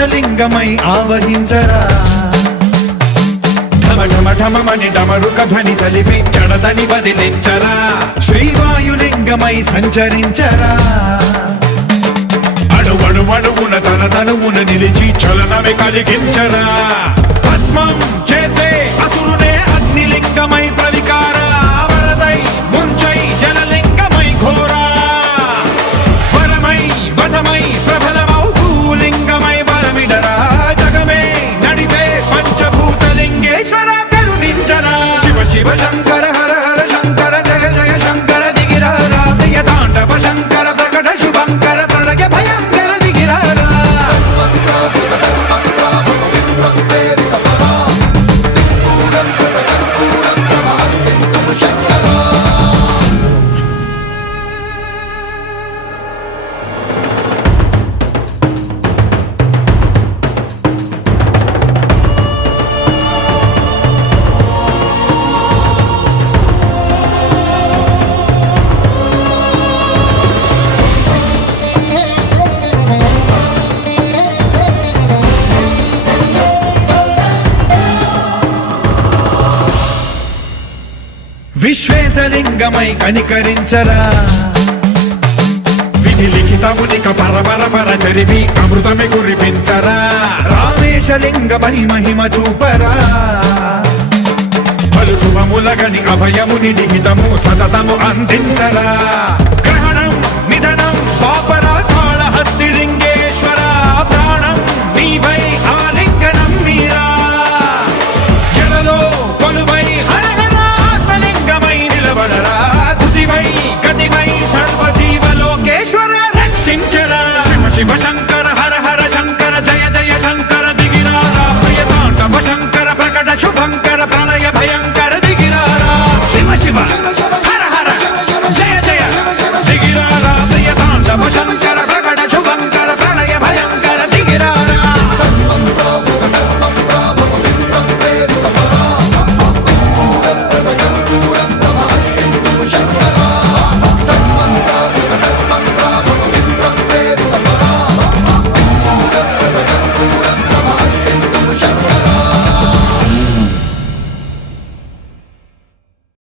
ఆకాశలింగమై ఆవహించరా ఢమఢమఢమని డమరుక ధ్వని సలిపి జడదని వదిలించరా శ్రీవాయులింగమై సంచరించరా అడువడువడువున తన తనువున నిలిచి చలనమే కలిగించరా భస్మం చేసే అసురునే అగ్నిలింగమై ప్రవికార వరదై ముంచై జలలింగమై ఘోరా వరమై వసమై ప్రబలమౌ భూలింగమై బలమిడరా జగమే నడిపే పంచభూతలింగేశ్వర కరుణించరా శివ శివ శంకర హర హర శంకర జయ జయ శంకర దిగిరారా ప్రియ తాండవ శంకర ప్రకట శుభంకర ప్రళయ భయంకర దిగిరారా విశ్వేశలింగమై కనికరించరా విధి లిఖితమునిక పరపర పర చరివి అమృతమి కురిపించరా రామేశలింగమై మహిమ చూపరా పలు శుభములగని అభయముని లిఖితము సతతము అందించరా